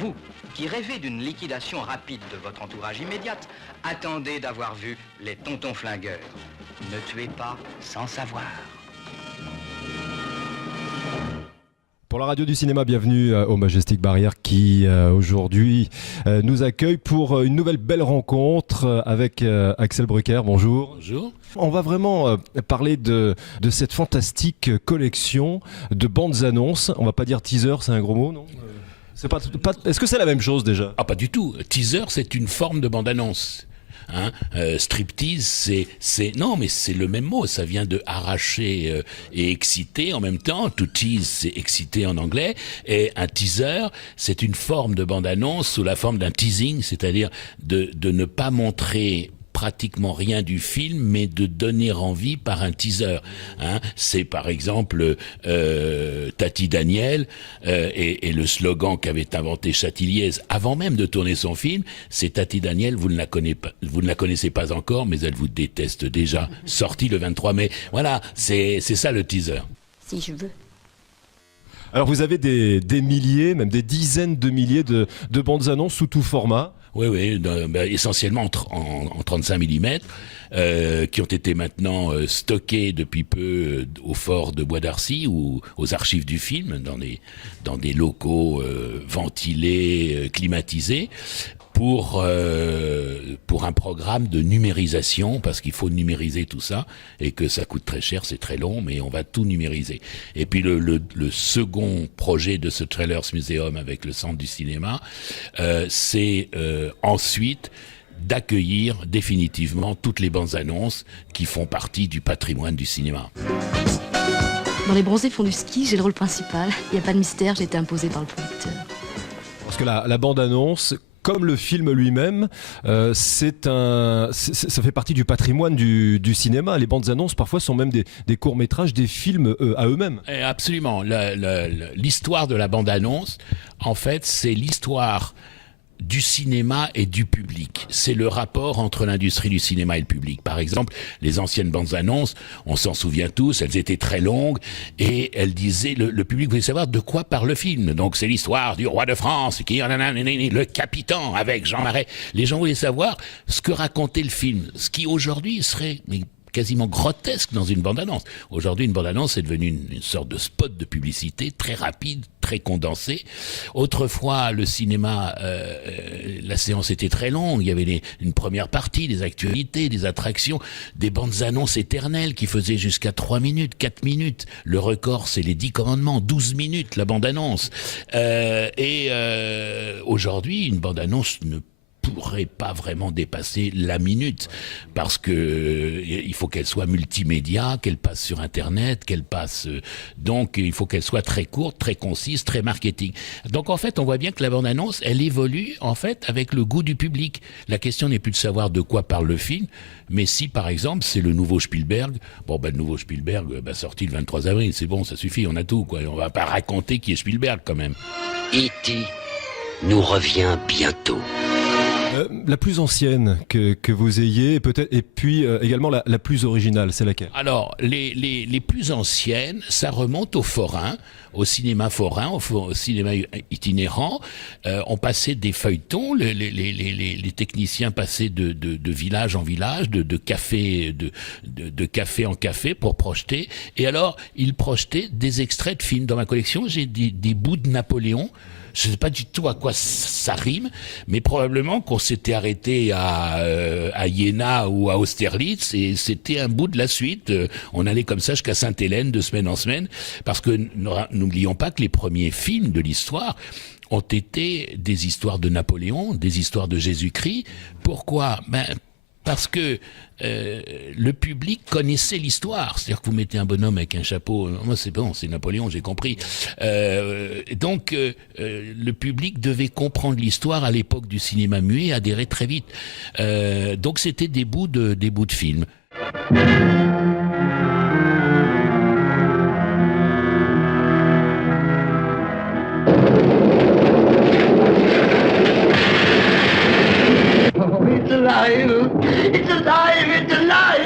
Vous, qui rêvez d'une liquidation rapide de votre entourage immédiate, attendez d'avoir vu les tontons flingueurs. Ne tuez pas sans savoir. Pour la radio du cinéma, bienvenue au Majestic Barrière qui aujourd'hui nous accueille pour une nouvelle belle rencontre avec Axel Brucker. Bonjour. Bonjour. On va vraiment parler de cette fantastique collection de bandes annonces. On va pas dire teaser, c'est un gros mot, non ? Est-ce que c'est la même chose déjà ? Ah, pas du tout. Teaser, c'est une forme de bande-annonce. Striptease, non, mais c'est le même mot. Ça vient de arracher et exciter en même temps. To tease, c'est exciter en anglais. Et un teaser, c'est une forme de bande-annonce sous la forme d'un teasing, c'est-à-dire de ne pas montrer pratiquement rien du film, mais de donner envie par un teaser. C'est par exemple Tati Daniel et le slogan qu'avait inventé Châtilliez avant même de tourner son film, c'est Tati Daniel, vous ne la connaissez pas encore, mais elle vous déteste déjà. Sorti le 23 mai. Voilà, c'est ça le teaser. Si je veux. Alors vous avez des milliers, même des dizaines de milliers de bandes annonces sous tout format. Oui, essentiellement en 35 mm, qui ont été maintenant stockés depuis peu au fort de Bois d'Arcy ou aux archives du film, dans des locaux ventilés, climatisés, pour un programme de numérisation, parce qu'il faut numériser tout ça, et que ça coûte très cher, c'est très long, mais on va tout numériser. Et puis le second projet de ce Trailers Museum avec le Centre du cinéma, c'est ensuite d'accueillir définitivement toutes les bandes annonces qui font partie du patrimoine du cinéma. Dans Les Bronzés font du ski, j'ai le rôle principal. Il n'y a pas de mystère, j'ai été imposé par le producteur. Parce que la bande-annonce, comme le film lui-même, ça fait partie du patrimoine du cinéma. Les bandes annonces parfois sont même des courts-métrages, des films à eux-mêmes. Absolument. L'histoire de la bande-annonce, en fait, c'est l'histoire du cinéma et du public. C'est le rapport entre l'industrie du cinéma et le public. Par exemple, les anciennes bandes annonces, on s'en souvient tous, elles étaient très longues et elles disaient, le public voulait savoir de quoi parle le film. Donc c'est l'histoire du roi de France, le Capitan avec Jean Marais. Les gens voulaient savoir ce que racontait le film, ce qui aujourd'hui serait quasiment grotesque dans une bande-annonce. Aujourd'hui, une bande-annonce est devenue une sorte de spot de publicité très rapide, très condensé. Autrefois, le cinéma, la séance était très longue. Il y avait une première partie, des actualités, des attractions, des bandes-annonces éternelles qui faisaient jusqu'à 3 minutes, 4 minutes. Le record, c'est les 10 commandements, 12 minutes, la bande-annonce. Aujourd'hui, une bande-annonce ne pourrait pas vraiment dépasser la minute parce que il faut qu'elle soit multimédia, qu'elle passe sur internet, donc il faut qu'elle soit très courte, très concise, très marketing. Donc en fait, on voit bien que la bande-annonce, elle évolue en fait avec le goût du public. La question n'est plus de savoir de quoi parle le film, mais si par exemple c'est le nouveau Spielberg, le nouveau Spielberg sorti le 23 avril, c'est bon, ça suffit, on a tout quoi. On va pas raconter qui est Spielberg quand même. E.T. nous revient bientôt. La plus ancienne que vous ayez, peut-être, et puis également la plus originale, c'est laquelle ? Alors, les plus anciennes, ça remonte au forain, au cinéma forain, au cinéma itinérant. On passait des feuilletons, les techniciens passaient de village en village, de café en café pour projeter. Et alors, ils projetaient des extraits de films. Dans ma collection, j'ai des bouts de Napoléon. Je ne sais pas du tout à quoi ça rime, mais probablement qu'on s'était arrêté à Iéna ou à Austerlitz et c'était un bout de la suite. On allait comme ça jusqu'à Sainte-Hélène de semaine en semaine, parce que n'oublions pas que les premiers films de l'histoire ont été des histoires de Napoléon, des histoires de Jésus-Christ. Pourquoi ? Parce que le public connaissait l'histoire. C'est-à-dire que vous mettez un bonhomme avec un chapeau, moi c'est bon, c'est Napoléon, j'ai compris. Donc le public devait comprendre l'histoire à l'époque du cinéma muet, adhérer très vite. Donc c'était des bouts de films.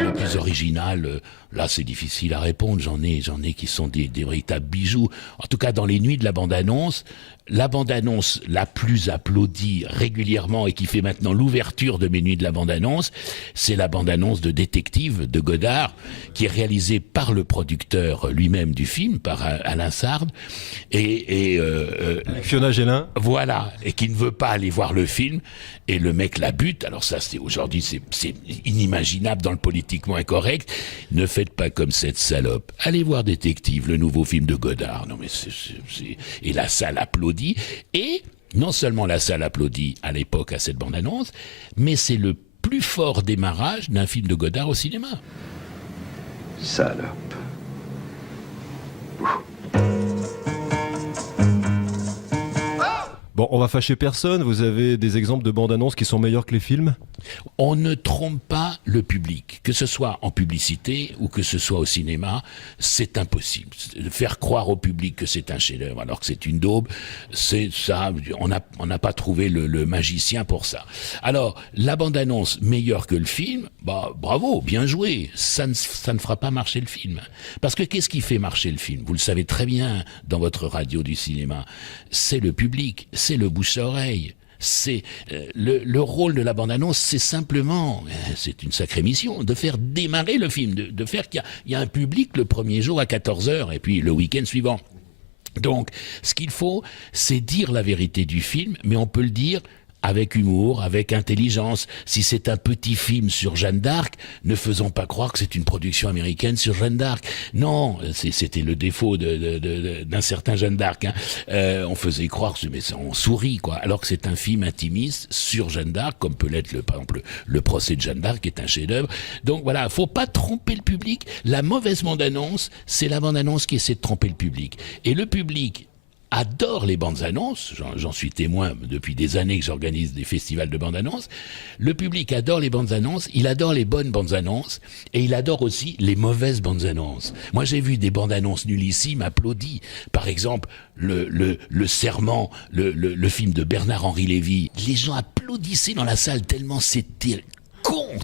Le plus original, là c'est difficile à répondre, j'en ai qui sont des véritables bijoux. En tout cas dans les nuits de la bande-annonce, la bande-annonce la plus applaudie régulièrement et qui fait maintenant l'ouverture de mes nuits de la bande-annonce, c'est la bande-annonce de Détective de Godard, qui est réalisée par le producteur lui-même du film, par Alain Sard, Avec Fiona Gélin. voilà, et qui ne veut pas aller voir le film, et le mec la bute. Alors ça, aujourd'hui, c'est inimaginable dans le politiquement incorrect. Ne faites pas comme cette salope. Allez voir Détective, le nouveau film de Godard. Non mais et la salle applaudit. Et non seulement la salle applaudit à l'époque à cette bande-annonce, mais c'est le plus fort démarrage d'un film de Godard au cinéma. Salope. Bon, on va fâcher personne. Vous avez des exemples de bandes-annonces qui sont meilleures que les films? On ne trompe pas le public, que ce soit en publicité ou que ce soit au cinéma, c'est impossible. Faire croire au public que c'est un chef-d'œuvre alors que c'est une daube, c'est ça. On n'a pas trouvé le magicien pour ça. Alors, la bande-annonce meilleure que le film, bah bravo, bien joué. Ça ne fera pas marcher le film. Parce que qu'est-ce qui fait marcher le film? Vous le savez très bien dans votre radio du cinéma. C'est le public, c'est le bouche-à-oreille. C'est le rôle de la bande-annonce, c'est simplement, c'est une sacrée mission, de faire démarrer le film, de faire qu'il y a un public le premier jour à 14h et puis le week-end suivant. Donc, ce qu'il faut, c'est dire la vérité du film, mais on peut le dire avec humour, avec intelligence. Si c'est un petit film sur Jeanne d'Arc, ne faisons pas croire que c'est une production américaine sur Jeanne d'Arc. Non, c'était le défaut d'un certain Jeanne d'Arc. Hein. On faisait croire, mais on sourit, quoi. Alors que c'est un film intimiste sur Jeanne d'Arc, comme peut l'être, par exemple, le procès de Jeanne d'Arc, qui est un chef-d'œuvre. Donc voilà, faut pas tromper le public. La mauvaise bande-annonce, c'est la bande-annonce qui essaie de tromper le public. Et le public adore les bandes annonces, j'en suis témoin depuis des années que j'organise des festivals de bandes annonces. Le public adore les bandes annonces, il adore les bonnes bandes annonces et il adore aussi les mauvaises bandes annonces. Moi j'ai vu des bandes annonces nullissimes applaudies. Par exemple, le Serment, le film de Bernard-Henri Lévy. Les gens applaudissaient dans la salle tellement c'était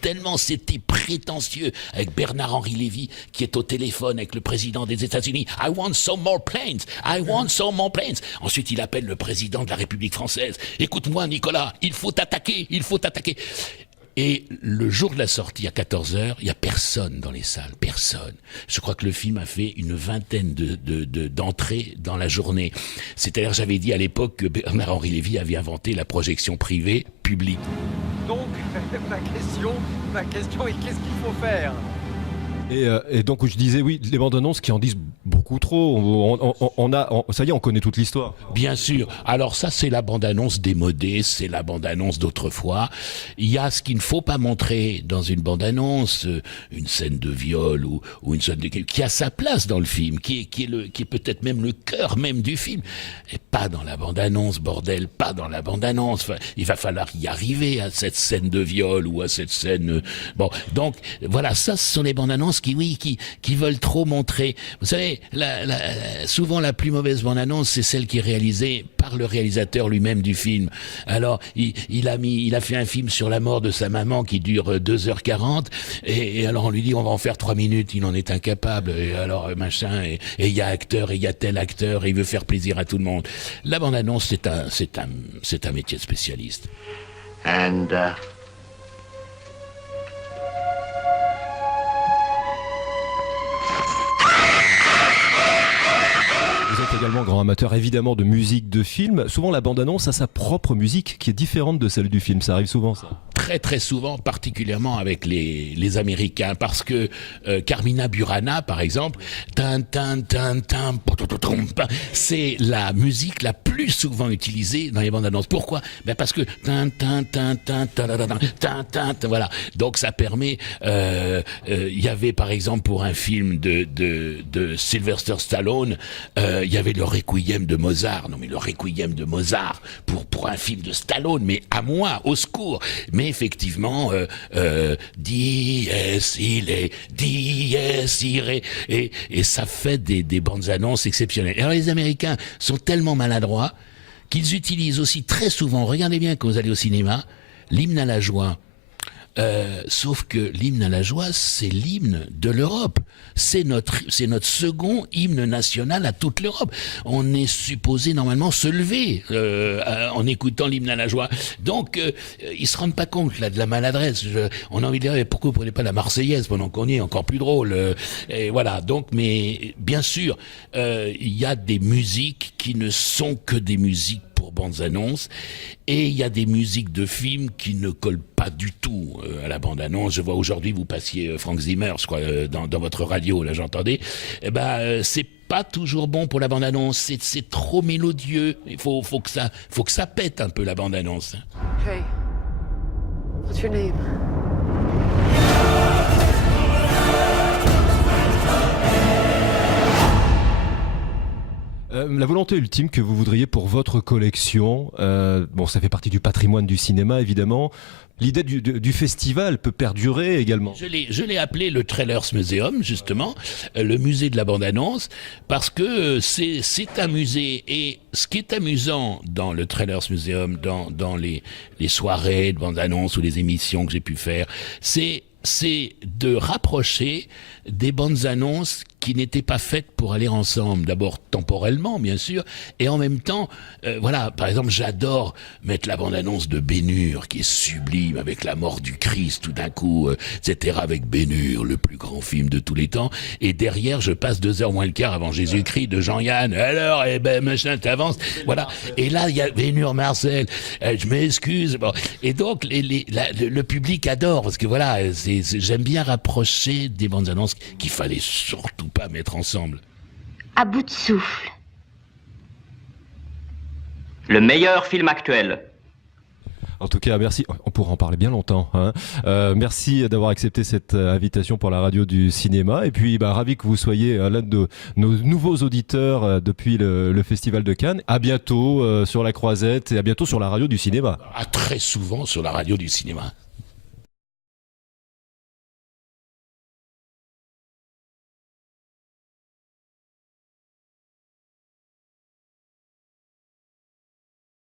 tellement c'était prétentieux, avec Bernard-Henri Lévy qui est au téléphone avec le président des États-Unis. I want some more planes. I want some more planes. Ensuite, il appelle le président de la République française. Écoute-moi, Nicolas, il faut attaquer, il faut attaquer. Et le jour de la sortie, à 14h, il n'y a personne dans les salles, personne. Je crois que le film a fait une vingtaine d'entrées dans la journée. C'est-à-dire, j'avais dit à l'époque que Bernard-Henri Lévy avait inventé la projection privée publique. Donc, ma question est qu'est-ce qu'il faut faire ? Et donc je disais oui, les bandes annonces qui en disent beaucoup trop. Ça y est, on connaît toute l'histoire. Bien sûr. Alors ça, c'est la bande annonce démodée, c'est la bande annonce d'autrefois. Il y a ce qu'il ne faut pas montrer dans une bande annonce, une scène de viol ou une scène qui a sa place dans le film, qui est peut-être même le cœur même du film, et pas dans la bande annonce, bordel, pas dans la bande annonce. Enfin, il va falloir y arriver à cette scène de viol ou à cette scène. Bon, donc voilà, ça, ce sont les bandes annonces qui veulent trop montrer. Vous savez, souvent la plus mauvaise bande-annonce, c'est celle qui est réalisée par le réalisateur lui-même du film. Alors, il a fait un film sur la mort de sa maman qui dure 2h40, et alors on lui dit on va en faire 3 minutes, il en est incapable, et alors machin, et il y a acteur, et il y a tel acteur, et il veut faire plaisir à tout le monde. La bande-annonce, c'est un métier de spécialiste. Vous êtes également grand amateur évidemment de musique de film. Souvent la bande-annonce a sa propre musique qui est différente de celle du film. Ça arrive souvent, ça. Très très souvent, particulièrement avec les Américains, parce que Carmina Burana, par exemple, c'est la musique la plus souvent utilisée dans les bandes annonces. Pourquoi ? Parce que voilà. Donc ça permet. Il y avait par exemple pour un film de Sylvester Stallone, il y avait le Requiem de Mozart. Non mais le Requiem de Mozart pour un film de Stallone, mais à moi, au secours. Mais effectivement, dies irae, dies irae, et ça fait des bandes annonces exceptionnelles. Alors les Américains sont tellement maladroits qu'ils utilisent aussi très souvent, regardez bien quand vous allez au cinéma, l'hymne à la joie. Sauf que l'hymne à la joie, c'est l'hymne de l'Europe. C'est notre second hymne national à toute l'Europe. On est supposé normalement se lever en écoutant l'hymne à la joie. Donc, ils se rendent pas compte là de la maladresse. On a envie de dire, pourquoi vous prenez pas la Marseillaise pendant qu'on y est, encore plus drôle. Et voilà. Donc, mais bien sûr, il y a des musiques qui ne sont que des musiques pour bandes annonces, et il y a des musiques de films qui ne collent pas du tout à la bande annonce. Je vois aujourd'hui vous passiez Frank Zimmer, je crois, dans votre radio, là j'entendais. Eh ben, c'est pas toujours bon pour la bande annonce. C'est trop mélodieux. Il faut que ça pète un peu la bande annonce. Hey, what's your name? La volonté ultime que vous voudriez pour votre collection, bon, ça fait partie du patrimoine du cinéma évidemment. L'idée du festival peut perdurer également. Je l'ai appelé le Trailers Museum, justement, le musée de la bande-annonce, parce que c'est un musée. Et ce qui est amusant dans le Trailers Museum, dans les soirées de bande-annonce ou les émissions que j'ai pu faire, c'est de rapprocher des bandes annonces qui n'étaient pas faites pour aller ensemble. D'abord temporellement, bien sûr, et en même temps, voilà, par exemple, j'adore mettre la bande annonce de Ben-Hur, qui est sublime, avec la mort du Christ, tout d'un coup, etc., avec Ben-Hur, le plus grand film de tous les temps, et derrière, je passe 2h moins le quart avant Jésus-Christ de Jean-Yann, alors, eh ben, machin, t'avances, voilà, et là, il y a Ben-Hur Marcel, je m'excuse, bon. Et donc, le public adore, parce que voilà, j'aime bien rapprocher des bandes annonces qu'il fallait surtout pas mettre ensemble. À bout de souffle. Le meilleur film actuel. En tout cas, merci. On pourra en parler bien longtemps. Hein. Merci d'avoir accepté cette invitation pour la radio du cinéma. Et puis, ravi que vous soyez l'un de nos nouveaux auditeurs depuis le Festival de Cannes. À bientôt sur la Croisette et à bientôt sur la radio du cinéma. À très souvent sur la radio du cinéma.